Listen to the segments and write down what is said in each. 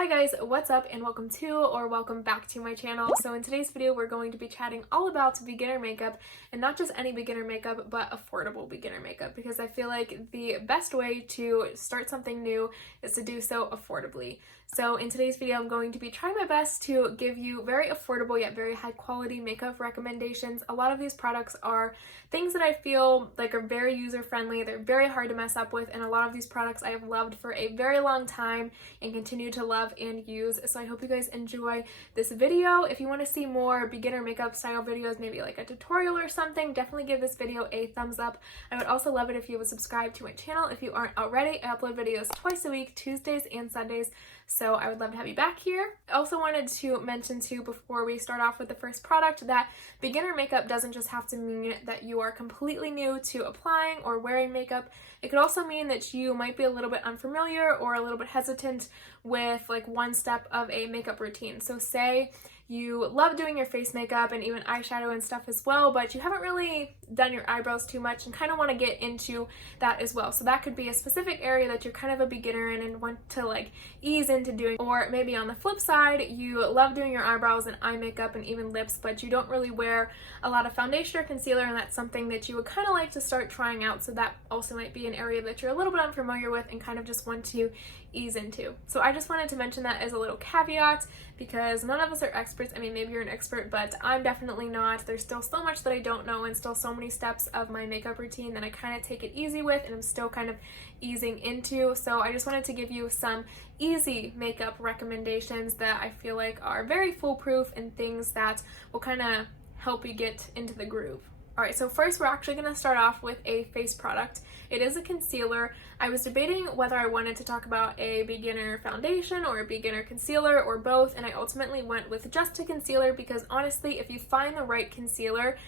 Hi guys, what's up and welcome to or welcome back to my channel. So in today's video we're going to be chatting all about beginner makeup, and not just any beginner makeup but affordable beginner makeup, because I feel like the best way to start something new is to do so affordably. So in today's video I'm going to be trying my best to give you very affordable yet very high quality makeup recommendations. A lot of these products are things that I feel like are very user friendly, they're very hard to mess up with, and a lot of these products I have loved for a very long time and continue to love and use. So I hope you guys enjoy this video. If you want to see more beginner makeup style videos, maybe like a tutorial or something, definitely give this video a thumbs up. I would also love it if you would subscribe to my channel if you aren't already. I upload videos twice a week, Tuesdays and Sundays, so I would love to have you back here. I also wanted to mention too, before we start off with the first product, that beginner makeup doesn't just have to mean that you are completely new to applying or wearing makeup. It could also mean that you might be a little bit unfamiliar or a little bit hesitant with like one step of a makeup routine. So say you love doing your face makeup and even eyeshadow and stuff as well, but you haven't really done your eyebrows too much and kind of want to get into that as well. So that could be a specific area that you're kind of a beginner in and want to like ease into doing. Or maybe on the flip side, you love doing your eyebrows and eye makeup and even lips, but you don't really wear a lot of foundation or concealer, and that's something that you would kind of like to start trying out. So that also might be an area that you're a little bit unfamiliar with and kind of just want to ease into. So I just wanted to mention that as a little caveat, because none of us are experts. I mean, maybe you're an expert, but I'm definitely not. There's still so much that I don't know and still so many steps of my makeup routine that I kind of take it easy with and I'm still kind of easing into. So I just wanted to give you some easy makeup recommendations that I feel like are very foolproof and things that will kind of help you get into the groove. Alright, so first we're actually going to start off with a face product. It is a concealer. I was debating whether I wanted to talk about a beginner foundation or a beginner concealer or both, and I ultimately went with just a concealer because honestly, if you find the right concealer,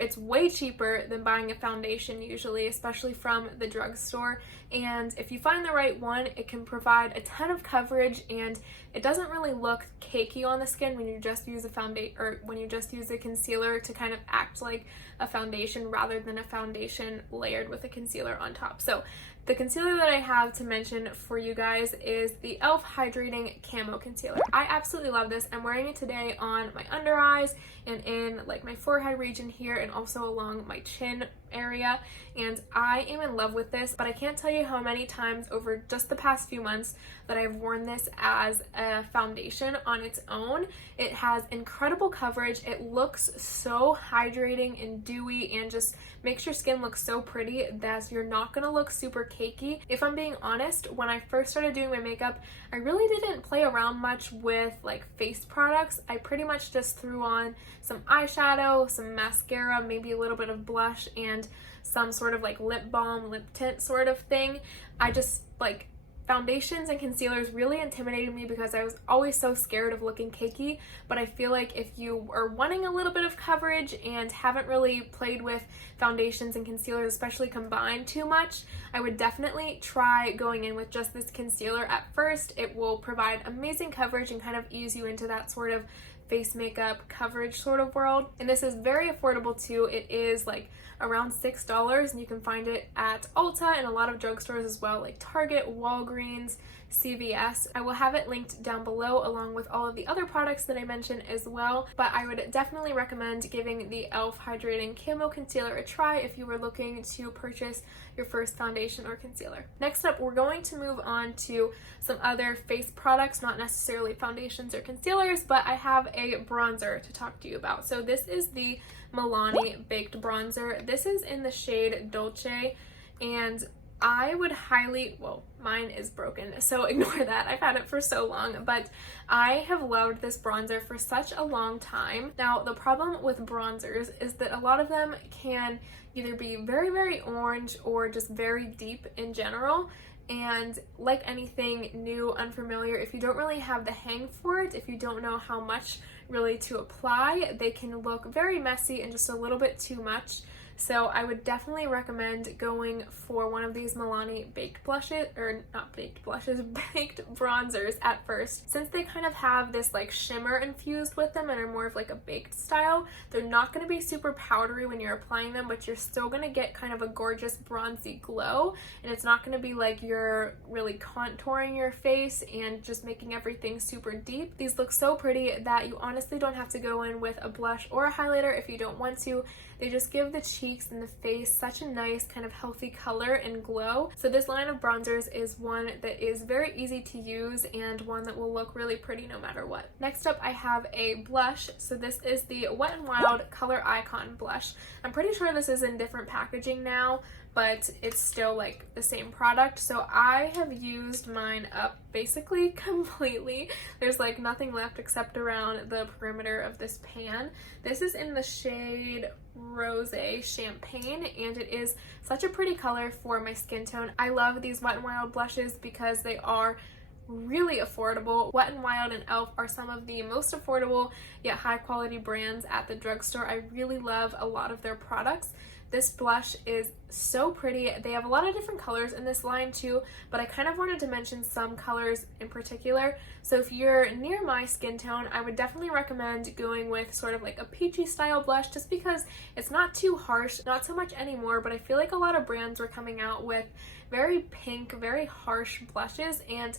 it's way cheaper than buying a foundation usually, especially from the drugstore. And if you find the right one, it can provide a ton of coverage and it doesn't really look cakey on the skin when you just use a foundation, or when you just use a concealer to kind of act like a foundation rather than a foundation layered with a concealer on top. So the concealer that I have to mention for you guys is the e.l.f. Hydrating Camo Concealer. I absolutely love this. I'm wearing it today on my under eyes and in like my forehead region here and also along my chin area, and I am in love with this. But I can't tell you how many times over just the past few months that I've worn this as a foundation on its own. It has incredible coverage. It looks so hydrating and dewy and just makes your skin look so pretty that you're not gonna look super cakey. If I'm being honest, when I first started doing my makeup, I really didn't play around much with like face products. I pretty much just threw on some eyeshadow, some mascara, maybe a little bit of blush, and some sort of like lip balm, lip tint sort of thing. I just like foundations and concealers really intimidated me because I was always so scared of looking cakey. But I feel like if you are wanting a little bit of coverage and haven't really played with foundations and concealers, especially combined too much, I would definitely try going in with just this concealer at first. It will provide amazing coverage and kind of ease you into that sort of face makeup coverage sort of world. And this is very affordable too. It is like around $6 and you can find it at Ulta and a lot of drugstores as well, like Target, Walgreens, CVS. I will have it linked down below along with all of the other products that I mentioned as well, but I would definitely recommend giving the e.l.f. Hydrating Camo Concealer a try if you were looking to purchase your first foundation or concealer. Next up, we're going to move on to some other face products, not necessarily foundations or concealers, but I have a bronzer to talk to you about. So this is the Milani Baked Bronzer. This is in the shade Dolce, and I would highly, well, mine is broken, so ignore that. I've had it for so long, but I have loved this bronzer for such a long time. Now, the problem with bronzers is that a lot of them can either be very, very orange or just very deep in general. And like anything new, unfamiliar, if you don't really have the hang for it, if you don't know how much really to apply, they can look very messy and just a little bit too much. So I would definitely recommend going for one of these Milani baked blushes, or not baked blushes, baked bronzers at first. Since they kind of have this like shimmer infused with them and are more of like a baked style, they're not going to be super powdery when you're applying them, but you're still going to get kind of a gorgeous bronzy glow, and it's not going to be like you're really contouring your face and just making everything super deep. These look so pretty that you honestly don't have to go in with a blush or a highlighter if you don't want to. They just give the cheeks and the face such a nice kind of healthy color and glow. So this line of bronzers is one that is very easy to use and one that will look really pretty no matter what. Next up, I have a blush. So this is the Wet n Wild Color Icon blush. I'm pretty sure this is in different packaging now, but it's still like the same product. So I have used mine up basically completely. There's like nothing left except around the perimeter of this pan. This is in the shade Rosé Champagne, and it is such a pretty color for my skin tone. I love these Wet n Wild blushes because they are really affordable. Wet n Wild and e.l.f. are some of the most affordable yet high quality brands at the drugstore. I really love a lot of their products. This blush is so pretty. They have a lot of different colors in this line too, but I kind of wanted to mention some colors in particular. So if you're near my skin tone, I would definitely recommend going with sort of like a peachy style blush, just because it's not too harsh, not so much anymore, but I feel like a lot of brands were coming out with very pink, very harsh blushes, and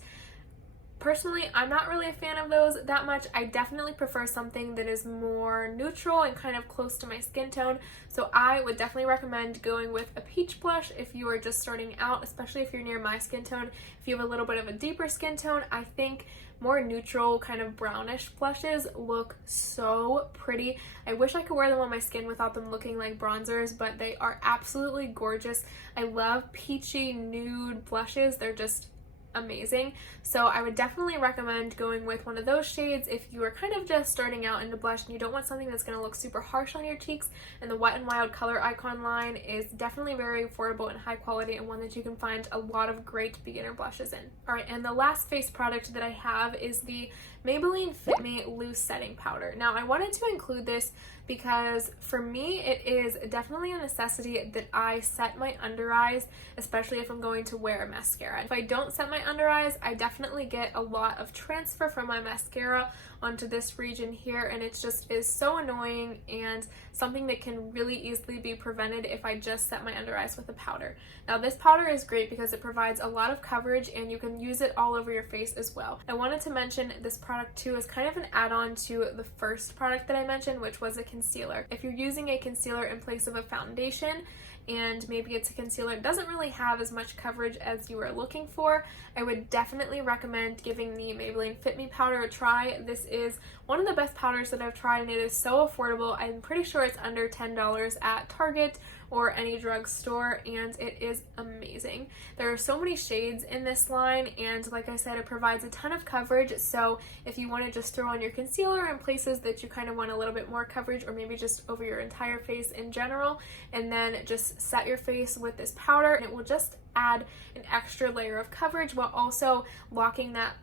personally, I'm not really a fan of those that much. I definitely prefer something that is more neutral and kind of close to my skin tone. So I would definitely recommend going with a peach blush if you are just starting out, especially if you're near my skin tone. If you have a little bit of a deeper skin tone, I think more neutral kind of brownish blushes look so pretty. I wish I could wear them on my skin without them looking like bronzers, but they are absolutely gorgeous. I love peachy nude blushes. They're just amazing. So I would definitely recommend going with one of those shades if you are kind of just starting out into blush and you don't want something that's going to look super harsh on your cheeks. And the Wet n Wild Color Icon line is definitely very affordable and high quality, and one that you can find a lot of great beginner blushes in. Alright, and the last face product that I have is the Maybelline Fit Me Loose Setting Powder. Now I wanted to include this because for me it is definitely a necessity that I set my under eyes, especially if I'm going to wear a mascara. If I don't set my under eyes, I definitely get a lot of transfer from my mascara onto this region here, and it just is so annoying and something that can really easily be prevented if I just set my under eyes with a powder. Now this powder is great because it provides a lot of coverage and you can use it all over your face as well. I wanted to mention this product too as kind of an add-on to the first product that I mentioned, which was a concealer. If you're using a concealer in place of a foundation, and maybe it's a concealer that doesn't really have as much coverage as you are looking for, I would definitely recommend giving the Maybelline Fit Me powder a try. This is one of the best powders that I've tried, and it is so affordable. I'm pretty sure it's under $10 at Target or any drugstore, and it is amazing. There are so many shades in this line, and like I said, it provides a ton of coverage. So if you want to just throw on your concealer in places that you kind of want a little bit more coverage, or maybe just over your entire face in general, and then just set your face with this powder, and it will just add an extra layer of coverage while also locking that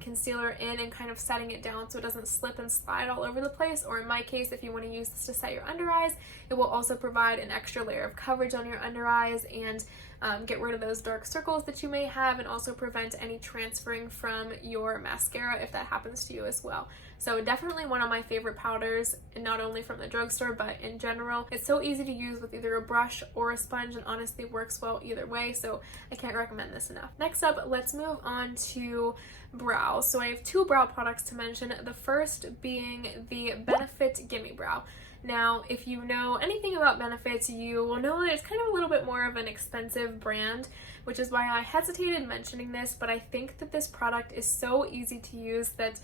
concealer in and kind of setting it down so it doesn't slip and slide all over the place. Or in my case, if you want to use this to set your under eyes, it will also provide an extra layer of coverage on your under eyes and get rid of those dark circles that you may have, and also prevent any transferring from your mascara if that happens to you as well. So definitely one of my favorite powders, and not only from the drugstore but in general. It's so easy to use with either a brush or a sponge, and honestly works well either way, so I can't recommend this enough. Next up, let's move on to brows. So I have two brow products to mention, the first being the Benefit Gimme Brow. Now, if you know anything about Benefit, you will know that it's kind of a little bit more of an expensive brand, which is why I hesitated mentioning this, but I think that this product is so easy to use that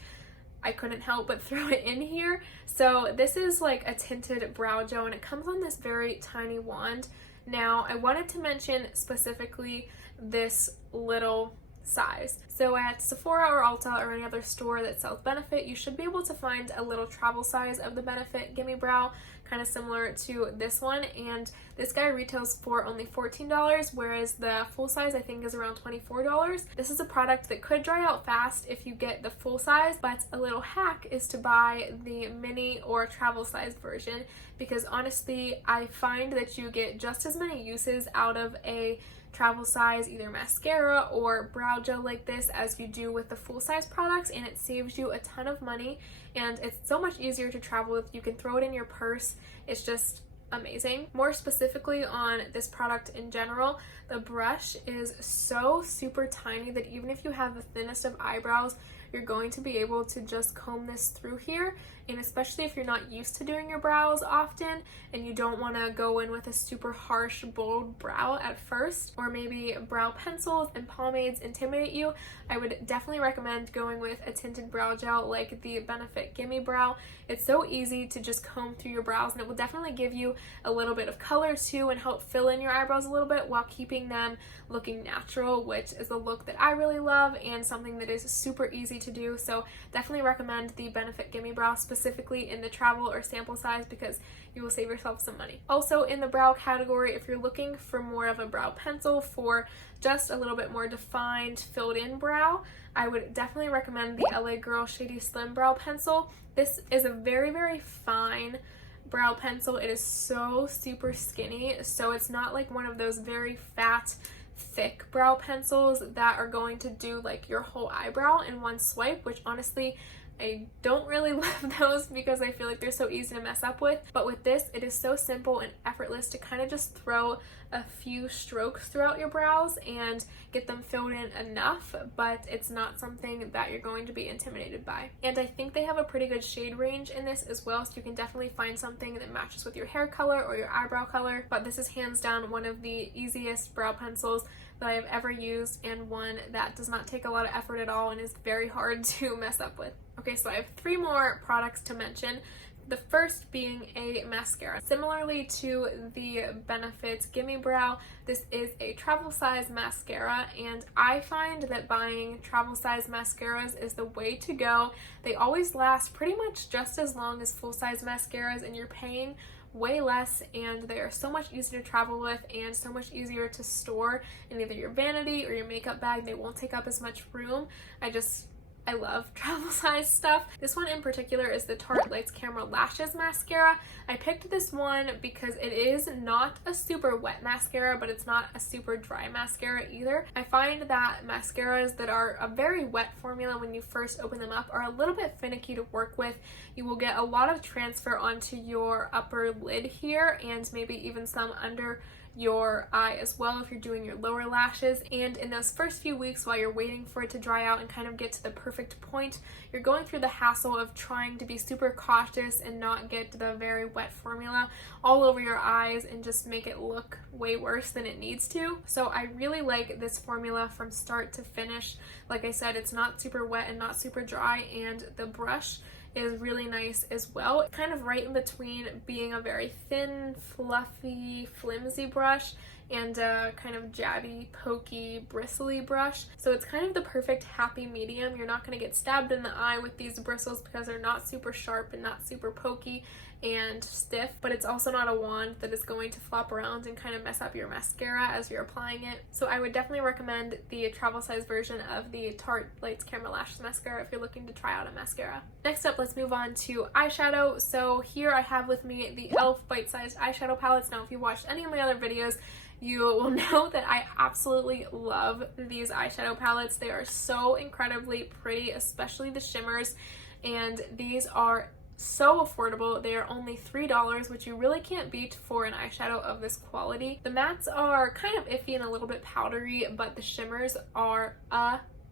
I couldn't help but throw it in here. So this is like a tinted brow gel, and it comes on this very tiny wand. Now, I wanted to mention specifically this little size. So at Sephora or Ulta or any other store that sells Benefit, you should be able to find a little travel size of the Benefit Gimme Brow, kind of similar to this one, and this guy retails for only $14, whereas the full size I think is around $24. This is a product that could dry out fast if you get the full size, but a little hack is to buy the mini or travel size version, because honestly I find that you get just as many uses out of a travel size either mascara or brow gel like this as you do with the full size products, and it saves you a ton of money and it's so much easier to travel with. You can throw it in your purse. It's just amazing. More specifically on this product in general, the brush is so super tiny that even if you have the thinnest of eyebrows, you're going to be able to just comb this through here. And especially if you're not used to doing your brows often and you don't want to go in with a super harsh bold brow at first, or maybe brow pencils and pomades intimidate you, I would definitely recommend going with a tinted brow gel like the Benefit Gimme Brow. It's so easy to just comb through your brows, and it will definitely give you a little bit of color too and help fill in your eyebrows a little bit while keeping them looking natural, which is a look that I really love and something that is super easy to do. So definitely recommend the Benefit Gimme Brow, specifically in the travel or sample size, because you will save yourself some money. Also in the brow category, if you're looking for more of a brow pencil for just a little bit more defined filled in brow, I would definitely recommend the LA Girl Shady Slim Brow Pencil. This is a very, very fine brow pencil. It is so super skinny, so it's not like one of those very fat, thick brow pencils that are going to do like your whole eyebrow in one swipe, which honestly I don't really love those because I feel like they're so easy to mess up with. But with this, it is so simple and effortless to kind of just throw a few strokes throughout your brows and get them filled in enough, but it's not something that you're going to be intimidated by. And I think they have a pretty good shade range in this as well, so you can definitely find something that matches with your hair color or your eyebrow color. But this is hands down one of the easiest brow pencils that I have ever used, and one that does not take a lot of effort at all and is very hard to mess up with. Okay, so I have 3 more products to mention. The first being a mascara. Similarly to the Benefit Gimme Brow, this is a travel size mascara, and I find that buying travel size mascaras is the way to go. They always last pretty much just as long as full size mascaras, and you're paying way less, and they are so much easier to travel with and so much easier to store in either your vanity or your makeup bag. They won't take up as much room. I love travel size stuff. This one in particular is the Tarte Lights Camera Lashes Mascara. I picked this one because it is not a super wet mascara, but it's not a super dry mascara either. I find that mascaras that are a very wet formula when you first open them up are a little bit finicky to work with. You will get a lot of transfer onto your upper lid here and maybe even some under your eye as well if you're doing your lower lashes. And in those first few weeks while you're waiting for it to dry out and kind of get to the perfect point, you're going through the hassle of trying to be super cautious and not get the very wet formula all over your eyes and just make it look way worse than it needs to. So I really like this formula from start to finish. Like I said, it's not super wet and not super dry, and the brush is really nice as well. Kind of right in between being a very thin, fluffy, flimsy brush and a kind of jabby, pokey, bristly brush. So it's kind of the perfect happy medium. You're not going to get stabbed in the eye with these bristles because they're not super sharp and not super pokey and stiff, but it's also not a wand that is going to flop around and kind of mess up your mascara as you're applying it. So I would definitely recommend the travel size version of the Tarte Lights Camera Lashes Mascara if you're looking to try out a mascara. Next up, let's move on to eyeshadow. So here I have with me the e.l.f. bite-sized eyeshadow palettes. Now if you watched any of my other videos, you will know that I absolutely love these eyeshadow palettes. They are so incredibly pretty, especially the shimmers, and these are so affordable. They are only $3, which you really can't beat for an eyeshadow of this quality. The mattes are kind of iffy and a little bit powdery, but the shimmers are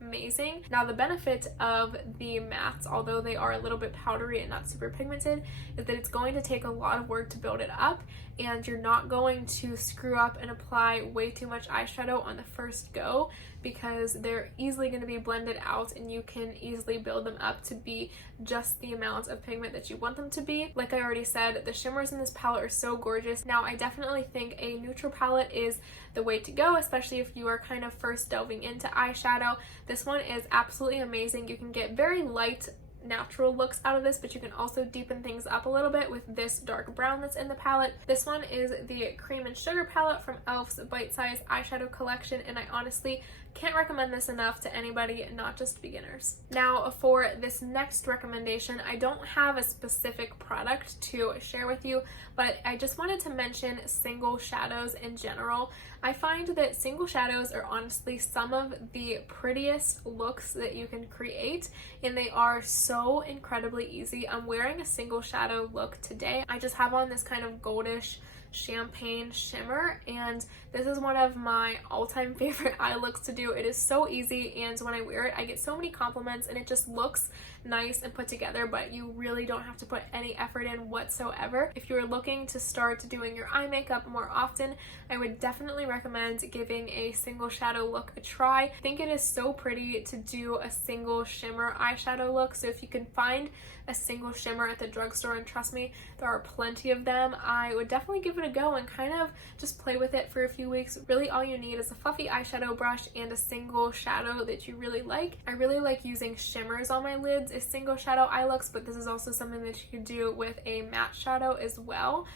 amazing. Now the benefit of the mattes, although they are a little bit powdery and not super pigmented, is that it's going to take a lot of work to build it up, and you're not going to screw up and apply way too much eyeshadow on the first go because they're easily going to be blended out and you can easily build them up to be just the amount of pigment that you want them to be. Like I already said, the shimmers in this palette are so gorgeous. Now, I definitely think a neutral palette is the way to go, especially if you are kind of first delving into eyeshadow. This one is absolutely amazing. You can get very light natural looks out of this, but you can also deepen things up a little bit with this dark brown that's in the palette. This one is the Cream and Sugar palette from e.l.f.'s Bite Size Eyeshadow Collection, and I honestly can't recommend this enough to anybody, not just beginners. Now, for this next recommendation, I don't have a specific product to share with you, but I just wanted to mention single shadows in general. I find that single shadows are honestly some of the prettiest looks that you can create, and they are so incredibly easy. I'm wearing a single shadow look today. I just have on this kind of goldish champagne shimmer, and this is one of my all-time favorite eye looks to do. It is so easy, and when I wear it I get so many compliments, and it just looks nice and put together, but you really don't have to put any effort in whatsoever. If you're looking to start doing your eye makeup more often, I would definitely recommend giving a single shadow look a try. I think it is so pretty to do a single shimmer eyeshadow look, so if you can find a single shimmer at the drugstore, and trust me, there are plenty of them, I would definitely give it a go and kind of just play with it for a few weeks. Really all you need is a fluffy eyeshadow brush and a single shadow that you really like. I really like using shimmers on my lids as single shadow eye looks, but this is also something that you could do with a matte shadow as well.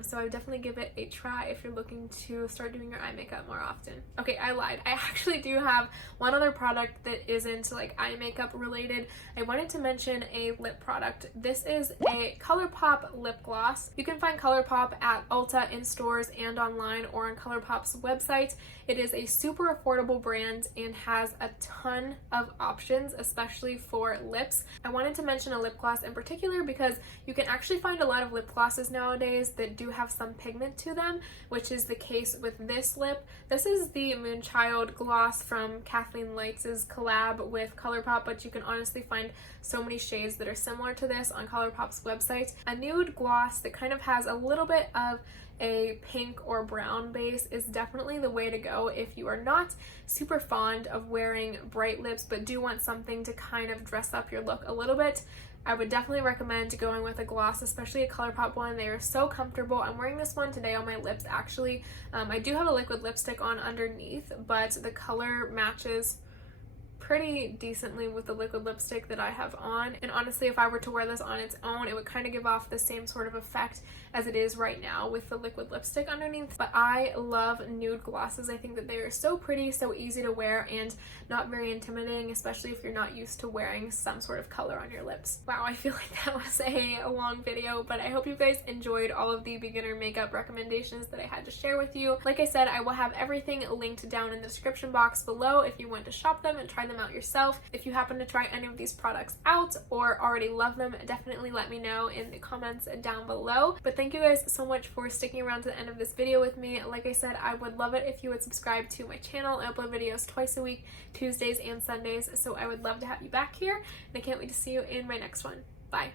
So I would definitely give it a try if you're looking to start doing your eye makeup more often. Okay, I lied. I actually do have one other product that isn't like eye makeup related. I wanted to mention a lip product. This is a ColourPop lip gloss. You can find ColourPop at Ulta in stores and online, or on ColourPop's website. It is a super affordable brand and has a ton of options, especially for lips. I wanted to mention a lip gloss in particular because you can actually find a lot of lip glosses nowadays that do have some pigment to them, which is the case with this lip. This is the Moonchild gloss from Kathleen Lights' collab with ColourPop, but you can honestly find so many shades that are similar to this on ColourPop's website. A nude gloss that kind of has a little bit of a pink or brown base is definitely the way to go if you are not super fond of wearing bright lips but do want something to kind of dress up your look a little bit. I would definitely recommend going with a gloss, especially a ColourPop one. They are so comfortable. I'm wearing this one today on my lips actually. I do have a liquid lipstick on underneath, but the color matches pretty decently with the liquid lipstick that I have on, and honestly if I were to wear this on its own it would kind of give off the same sort of effect as it is right now with the liquid lipstick underneath. But I love nude glosses. I think that they are so pretty, so easy to wear, and not very intimidating, especially if you're not used to wearing some sort of color on your lips. Wow, I feel like that was a long video, but I hope you guys enjoyed all of the beginner makeup recommendations that I had to share with you. Like I said, I will have everything linked down in the description box below if you want to shop them and try them out yourself. If you happen to try any of these products out or already love them, definitely let me know in the comments down below. But thank you guys so much for sticking around to the end of this video with me. Like I said, I would love it if you would subscribe to my channel. I upload videos twice a week, Tuesdays and Sundays, so I would love to have you back here, and I can't wait to see you in my next one. Bye.